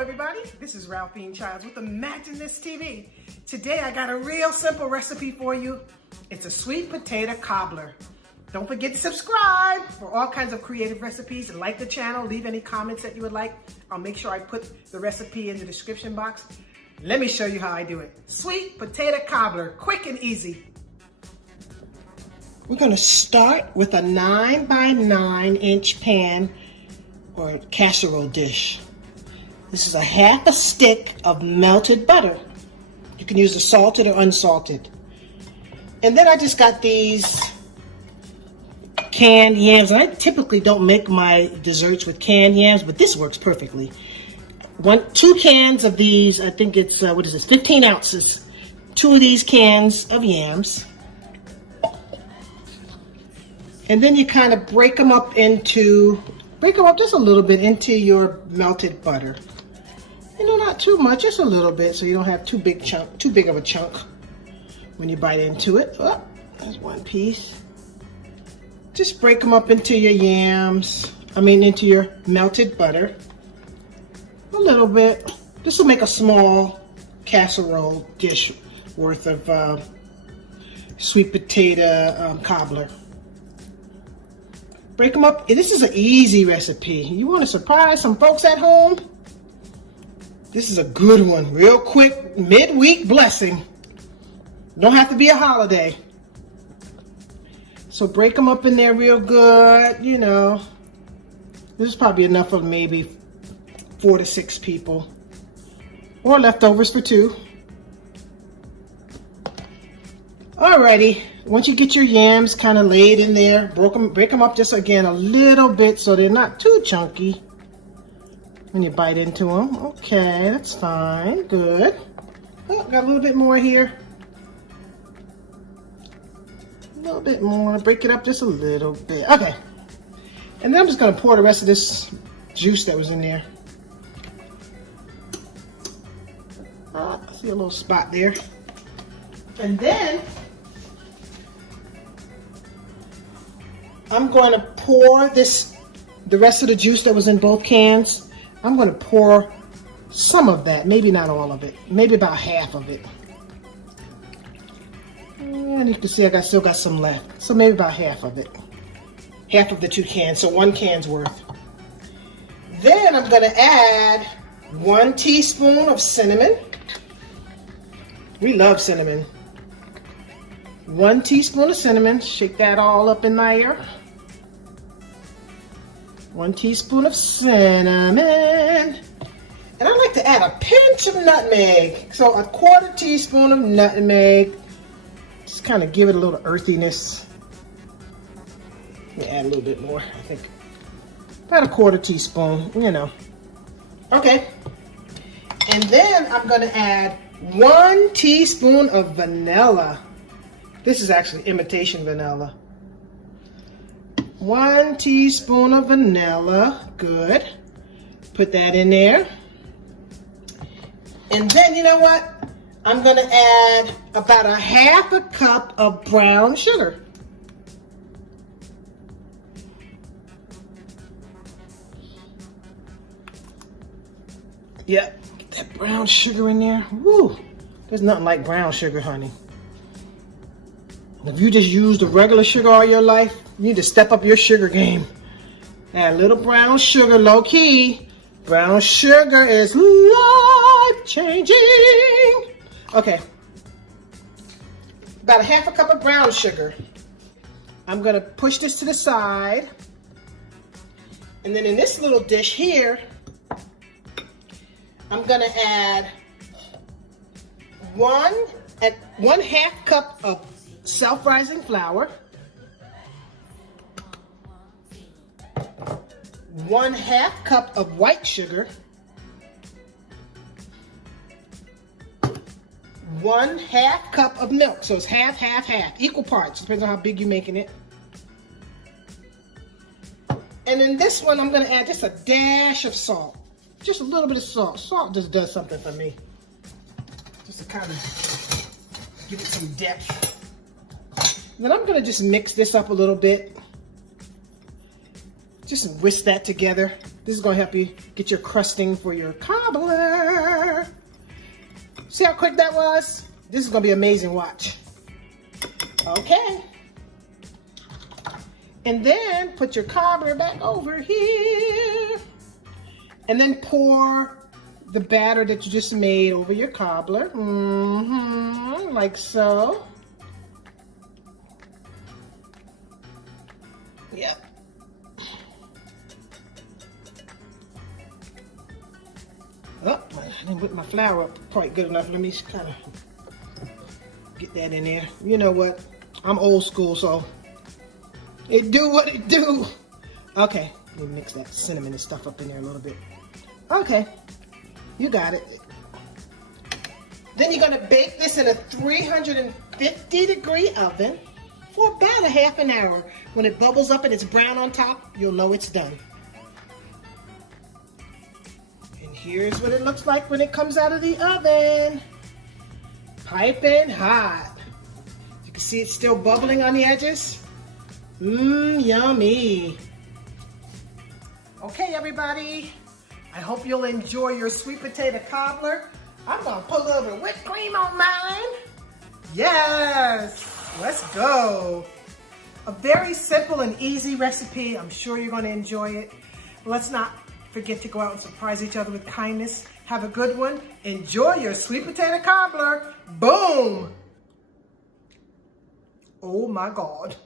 everybody, this is Ralphine Childs with Imagine This TV. Today I got a real simple recipe for you. It's a sweet potato cobbler. Don't forget to subscribe for all kinds of creative recipes and like the channel. Leave any comments that you would like. I'll make sure I put the recipe in the description box. Let me show you how I do it. Sweet potato cobbler, quick and easy. We're going to start with a 9 by 9 inch pan or casserole dish. This is a half a stick of melted butter. You can use the salted or unsalted. And then I just got these canned yams. I typically don't make my desserts with canned yams, but this works perfectly. 2 cans of these, I think it's, 15 ounces. 2 of these cans of yams. And then you kind of break them up just a little bit into your melted butter. You know, not too much, just a little bit, so you don't have too big of a chunk when you bite into it. Oh, there's one piece. Just break them up into your into your melted butter. A little bit. This will make a small casserole dish worth of sweet potato cobbler. Break them up. This is an easy recipe. You want to surprise some folks at home? This is a good one. Real quick, midweek blessing. Don't have to be a holiday. So break them up in there real good, you know. This is probably enough of maybe 4 to 6 people. Or leftovers for 2. Alrighty. Once you get your yams kind of laid in there, break them up just again a little bit so they're not too chunky when you bite into them. Okay, that's fine. Good. Oh, got a little bit more here. A little bit more. Break it up just a little bit. Okay. And then I'm just going to pour the rest of this juice that was in there. I see a little spot there. And then I'm going to pour the rest of the juice that was in both cans. I'm going to pour some of that, maybe not all of it, maybe about half of it. And you can see I still got some left, so maybe about half of it. Half of the 2 cans, so 1 can's worth. Then I'm going to add 1 teaspoon of cinnamon. We love cinnamon. 1 teaspoon of cinnamon. Shake that all up in there. 1 teaspoon of cinnamon. And I like to add a pinch of nutmeg. So a 1/4 teaspoon of nutmeg. Just kind of give it a little earthiness. Let me add a little bit more, I think. About a 1/4 teaspoon, you know. Okay. And then I'm going to add 1 teaspoon of vanilla. This is actually imitation vanilla. 1 teaspoon of vanilla. Good. Put that in there. And then, you know what? I'm going to add about a 1/2 cup of brown sugar. Yep. Get that brown sugar in there. Woo. There's nothing like brown sugar, honey. If you just used the regular sugar all your life, you need to step up your sugar game. Add a little brown sugar, low key. Brown sugar is life changing. Okay. About a 1/2 cup of brown sugar. I'm going to push this to the side. And then in this little dish here, I'm going to add 1/2 cup of self-rising flour, 1/2 cup of white sugar, 1/2 cup of milk. So it's half, half, half, equal parts. Depends on how big you're making it. And in this one, I'm going to add just a dash of salt. Just a little bit of salt. Salt just does something for me. Just to kind of give it some depth. Then I'm going to just mix this up a little bit. Just whisk that together. This is gonna help you get your crusting for your cobbler. See how quick that was? This is gonna be amazing, watch. Okay. And then put your cobbler back over here. And then pour the batter that you just made over your cobbler. Like so. Yep. Oh, I didn't whip my flour up quite good enough. Let me kind of get that in there. You know what? I'm old school, so it do what it do. Okay, let me mix that cinnamon and stuff up in there a little bit. Okay, you got it. Then you're gonna bake this in a 350-degree oven for about a half an hour. When it bubbles up and it's brown on top, you'll know it's done. And here's what it looks like when it comes out of the oven. Piping hot. You can see it's still bubbling on the edges. Yummy. Okay, everybody. I hope you'll enjoy your sweet potato cobbler. I'm gonna put a little bit of whipped cream on mine. Yes, let's go. A very simple and easy recipe. I'm sure you're gonna enjoy it. Let's not forget to go out and surprise each other with kindness. Have a good one. Enjoy your sweet potato cobbler. Boom. Oh my God.